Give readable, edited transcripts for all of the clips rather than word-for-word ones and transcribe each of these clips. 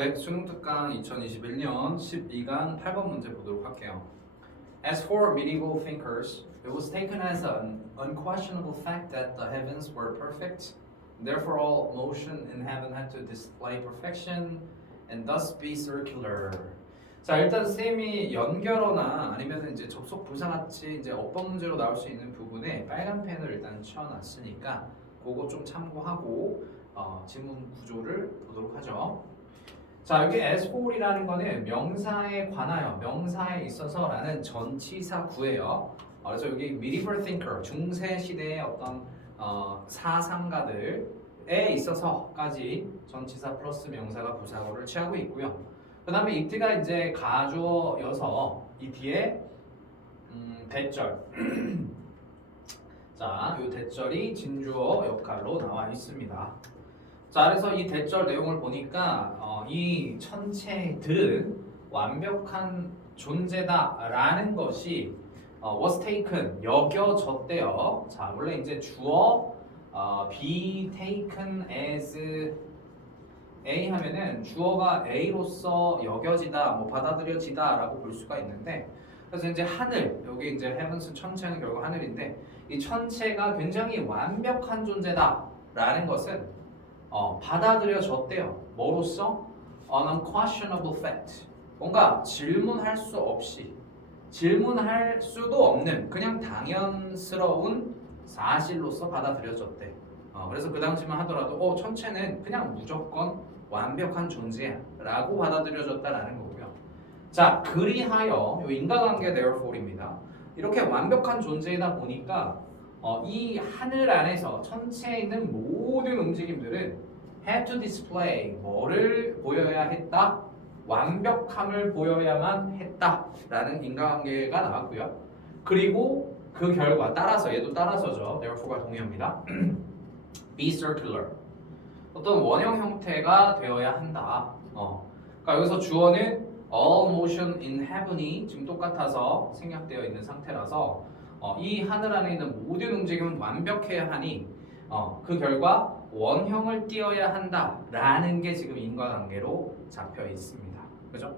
네, 수능 특강 2021년 12강 8번 문제 보도록 할게요. As for medieval thinkers, it was taken as an unquestionable fact that the heavens were perfect. Therefore, all motion in heaven had to display perfection and thus be circular. 자, 일단 쌤이 연결어나 아니면 이제 접속 부사같이 이제 어법 문제로 나올 수 있는 부분에 빨간 펜을 일단 치워놨으니까 그거 좀 참고하고 지문 구조를 보도록 하죠. 자, 여기 as for이라는 거는 명사에 관하여, 명사에 있어서라는 전치사 구예요. 그래서 여기 medieval thinker, 중세 시대의 어떤 사상가들에 있어서까지 전치사 플러스 명사가 부사어를 취하고 있고요. 그 다음에 it가 이제 가주어여서 이 뒤에 대절. 자, 이 대절이 진주어 역할로 나와 있습니다. 자, 그래서 이 대절 내용을 보니까 이 천체들은 완벽한 존재다라는 것이 was taken, 여겨졌대요. 자, 원래 이제 주어 be taken as A 하면은 주어가 A로서 여겨지다, 뭐 받아들여지다라고 볼 수가 있는데, 그래서 이제 하늘, 여기 이제 heavens 천체는 결국 하늘인데, 이 천체가 굉장히 완벽한 존재다라는 것은 받아들여졌대요. 뭐로써? An unquestionable fact. 뭔가 질문할 수 없이, 질문할 수도 없는 그냥 당연스러운 사실로서 받아들여졌대. 그래서 그 당시만 하더라도 천체는 그냥 무조건 완벽한 존재야 라고 받아들여졌다라는 거고요. 자, 그리하여 이 인과관계 therefore입니다. 이렇게 완벽한 존재이다 보니까 이 하늘 안에서 천체에 있는 모든 움직임들은 had to display, 뭐를 보여야 했다? 완벽함을 보여야만 했다라는 인과관계가 나왔고요. 그리고 그 결과 따라서, 얘도 따라서죠. therefore가 동의어입니다. be circular, 어떤 원형 형태가 되어야 한다. 그러니까 여기서 주어는 all motion in heaven이 지금 똑같아서 생략되어 있는 상태라서 이 하늘 안에 있는 모든 움직임은 완벽해야 하니 그 결과 원형을 띄어야 한다라는 게 지금 인과관계로 잡혀 있습니다. 그죠?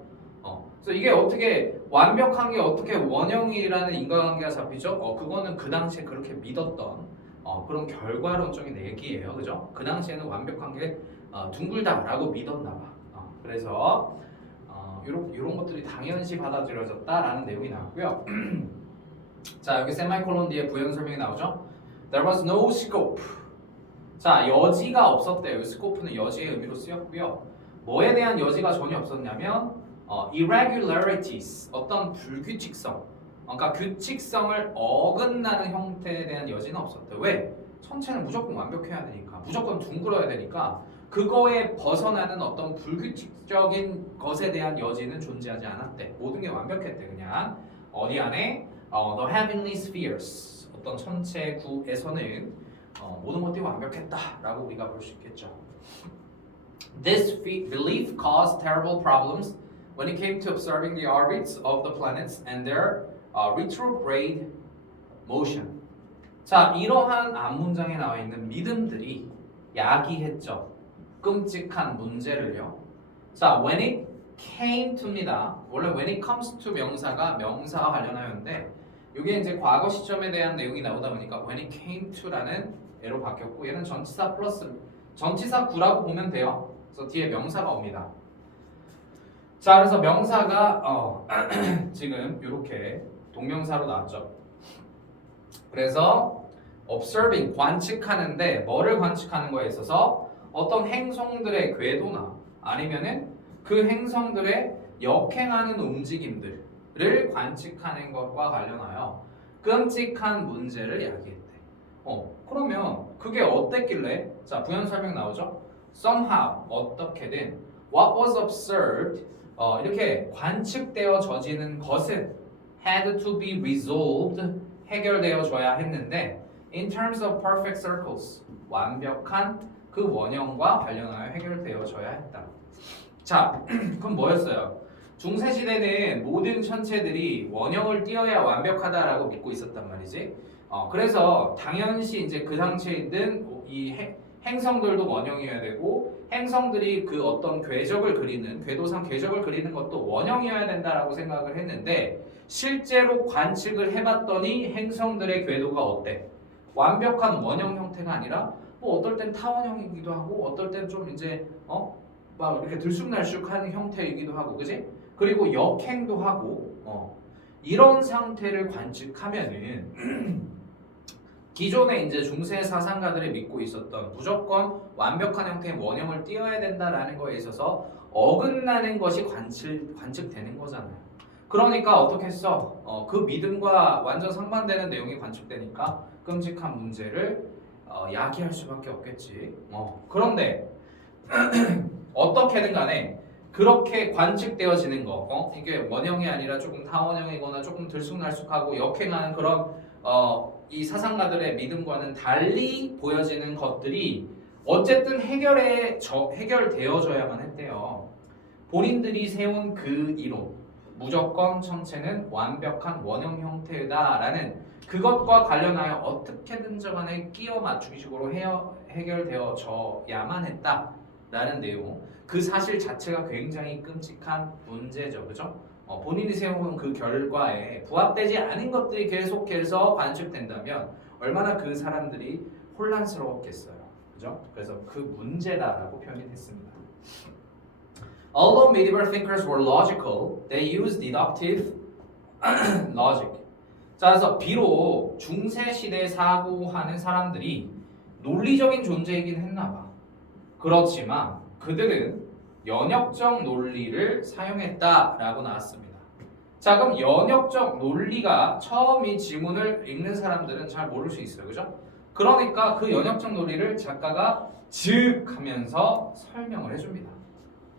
그래서 이게 어떻게 완벽한 게 어떻게 원형이라는 인과관계가 잡히죠? 그거는 그 당시에 그렇게 믿었던 그런 결과론적인 얘기예요. 그죠? 그 당시에는 완벽한 게 둥글다라고 믿었나 봐. 그래서 이런 것들이 당연시 받아들여졌다라는 내용이 나왔고요. 자, 여기 세마이콜론 뒤에 부연 설명이 나오죠? There was no scope. 자, 여지가 없었대요. scope는 여지의 의미로 쓰였고요. 뭐에 대한 여지가 전혀 없었냐면 irregularities, 어떤 불규칙성, 그러니까 규칙성을 어긋나는 형태에 대한 여지는 없었대. 왜? 천체는 무조건 완벽해야 되니까, 무조건 둥글어야 되니까 그거에 벗어나는 어떤 불규칙적인 것에 대한 여지는 존재하지 않았대. 모든 게 완벽했대. 그냥 어디 안에 the heavenly spheres, 어떤 천체 구에서는 모든 것들이 완벽했다라고 우리가 볼 수 있겠죠. This belief caused terrible problems when it came to observing the orbits of the planets and their retrograde motion. 자, 이러한 앞문장에 나와 있는 믿음들이 야기했죠. 끔찍한 문제를요. 자, when it came to입니다. 원래 when it comes to 명사가 명사와 관련하였는데 이게 이제 과거 시점에 대한 내용이 나오다 보니까 when it came to라는 애로 바뀌었고, 얘는 전치사 플러스 전치사 구라고 보면 돼요. 그래서 뒤에 명사가 옵니다. 자, 그래서 명사가 지금 이렇게 동명사로 나왔죠. 그래서 observing, 관측하는데 뭐를 관측하는 거에 있어서 어떤 행성들의 궤도나 아니면은 그 행성들의 역행하는 움직임들을 관측하는 것과 관련하여 끔찍한 문제를 야기했대. 그러면 그게 어땠길래? 자, 부연 설명 나오죠. Somehow, 어떻게든 what was observed, 이렇게 관측되어져지는 것은 had to be resolved, 해결되어져야 했는데 in terms of perfect circles, 완벽한 그 원형과 관련하여 해결되어져야 했다. 자, 그럼 뭐였어요? 중세시대는 모든 천체들이 원형을 띄어야 완벽하다라고 믿고 있었단 말이지. 그래서 당연시 이제 그 당시에 있는 행성들도 원형이어야 되고 행성들이 그 어떤 궤적을 그리는 궤도상 궤적을 그리는 것도 원형이어야 된다라고 생각을 했는데 실제로 관측을 해봤더니 행성들의 궤도가 어때? 완벽한 원형 형태가 아니라 뭐 어떨 땐 타원형이기도 하고 어떨 땐 좀 이제 막 이렇게 들쑥날쑥한 형태이기도 하고 그지? 그리고 역행도 하고 이런 상태를 관측하면은 기존에 이제 중세 사상가들이 믿고 있었던 무조건 완벽한 형태의 원형을 띄어야 된다라는 거에 있어서 어긋나는 것이 관측되는 거잖아요. 그러니까 어떻게 했어? 그 믿음과 완전 상반되는 내용이 관측되니까 끔찍한 문제를 야기할 수밖에 없겠지. 그런데 어떻게든 간에 그렇게 관측되어지는 거, 이게 원형이 아니라 조금 타원형이거나 조금 들쑥날쑥하고 역행하는 그런 이 사상가들의 믿음과는 달리 보여지는 것들이 어쨌든 해결되어져야만 했대요. 본인들이 세운 그 이론, 무조건 천체는 완벽한 원형 형태다라는 그것과 관련하여 어떻게든 간에 끼워 맞추기식으로 해결되어져야만 했다라는 내용. 그 사실 자체가 굉장히 끔찍한 문제죠, 그죠? 본인이 세운 그 결과에 부합되지 않은 것들이 계속해서 관측된다면 얼마나 그 사람들이 혼란스러웠겠어요, 그죠? 그래서 그 문제다라고 표현이 됐습니다. Although medieval thinkers were logical, they used deductive logic. 자, 그래서 비록 중세 시대에 사고하는 사람들이 논리적인 존재이긴 했나봐. 그렇지만 그들은 연역적 논리를 사용했다라고 나왔습니다. 자, 그럼 연역적 논리가 처음 이 지문을 읽는 사람들은 잘 모를 수 있어요, 그죠? 그러니까 그 연역적 논리를 작가가 즉 하면서 설명을 해줍니다.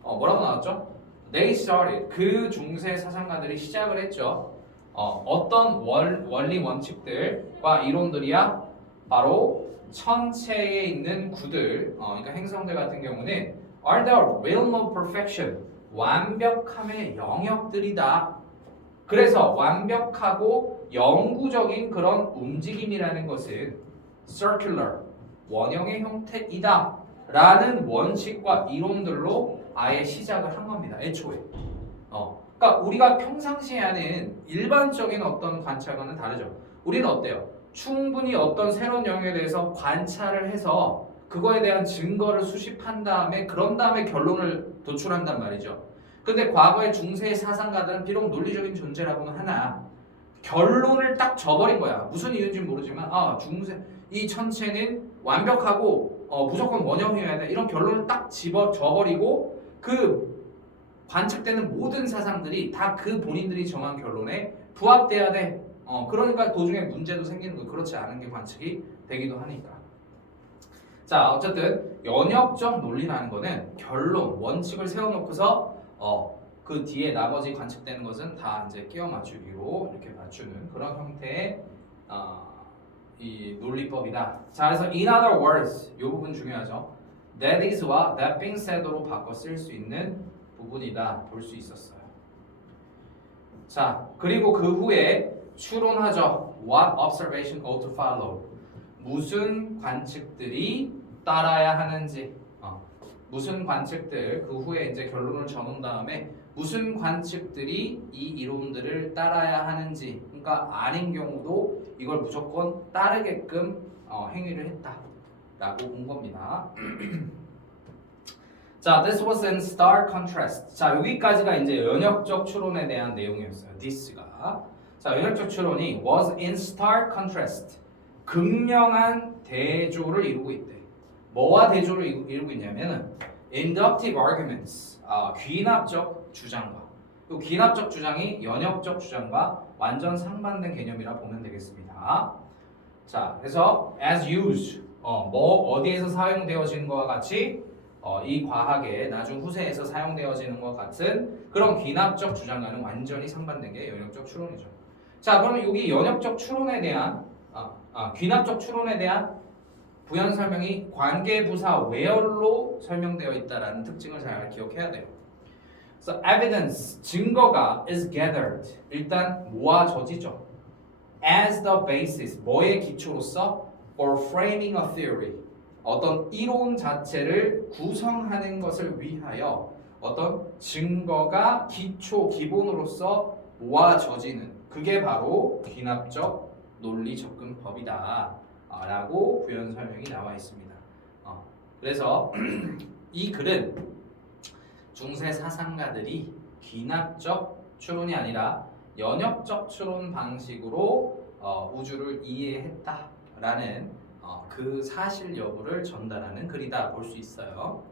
뭐라고 나왔죠? They started. 그 중세 사상가들이 시작을 했죠. 어떤 원리 원칙들과 이론들이야? 바로 천체에 있는 구들, 그러니까 행성들 같은 경우는 are the realm of perfection. 완벽함의 영역들이다. 그래서 완벽하고 영구적인 그런 움직임이라는 것은 circular, 원형의 형태이다. 라는 원칙과 이론들로 아예 시작을 한 겁니다. 애초에. 그러니까 우리가 평상시에 하는 일반적인 어떤 관찰과는 다르죠. 우리는 어때요? 충분히 어떤 새로운 영역에 대해서 관찰을 해서 그거에 대한 증거를 수집한 다음에 그런 다음에 결론을 도출한단 말이죠. 근데 과거의 중세 사상가들은 비록 논리적인 존재라고는 하나 결론을 딱 줘버린 거야. 무슨 이유인지는 모르지만 중세 이 천체는 완벽하고 무조건 원형이어야 돼. 이런 결론을 딱 줘버리고 그 관측되는 모든 사상들이 다 그 본인들이 정한 결론에 부합돼야 돼. 그러니까 도중에 문제도 생기는 거예요. 그렇지 않은 게 관측이 되기도 하니까. 자, 어쨌든 연역적 논리라는 거는 결론, 원칙을 세워놓고서 그 뒤에 나머지 관측되는 것은 다 이제 끼워 맞추기로 이렇게 맞추는 그런 형태의 이 논리법이다. 자, 그래서 in other words, 이 부분 중요하죠. That is와 that being said로 바꿔 쓸 수 있는 부분이다 볼 수 있었어요. 자, 그리고 그 후에 추론하죠. What observation ought to follow? 무슨 관측들이 따라야 하는지, 무슨 관측들 그 후에 이제 결론을 전한 다음에 무슨 관측들이 이 이론들을 따라야 하는지, 그러니까 아닌 경우도 이걸 무조건 따르게끔 행위를 했다라고 본 겁니다. 자, this was in stark contrast. 자, 여기까지가 이제 연역적 추론에 대한 내용이었어요. this가. 자, 연역적 추론이 was in stark contrast. 극명한 대조를 이루고 있대. 뭐와 대조를 이루고 있냐면은 inductive arguments, 귀납적 주장과 이 귀납적 주장이 연역적 주장과 완전 상반된 개념이라 보면 되겠습니다. 자, 그래서 as used, 어디에서 사용되어지는 것과 같이 이 과학의 나중 후세에서 사용되어지는 것 같은 그런 귀납적 주장과는 완전히 상반된 게 연역적 추론이죠. 자, 그러면 여기 연역적 추론에 대한 귀납적 추론에 대한 부연 설명이 관계부사 where로 설명되어 있다라는 특징을 잘 기억해야 돼요. So evidence, 증거가 is gathered, 일단 모아져지죠. As the basis, 뭐의 기초로서? For framing a theory, 어떤 이론 자체를 구성하는 것을 위하여 어떤 증거가 기본으로서 모아져지는 그게 바로 귀납적 논리 접근법이다 라고 부연 설명이 나와 있습니다. 그래서 이 글은 중세 사상가들이 귀납적 추론이 아니라 연역적 추론 방식으로 우주를 이해했다라는 그 사실 여부를 전달하는 글이다 볼 수 있어요.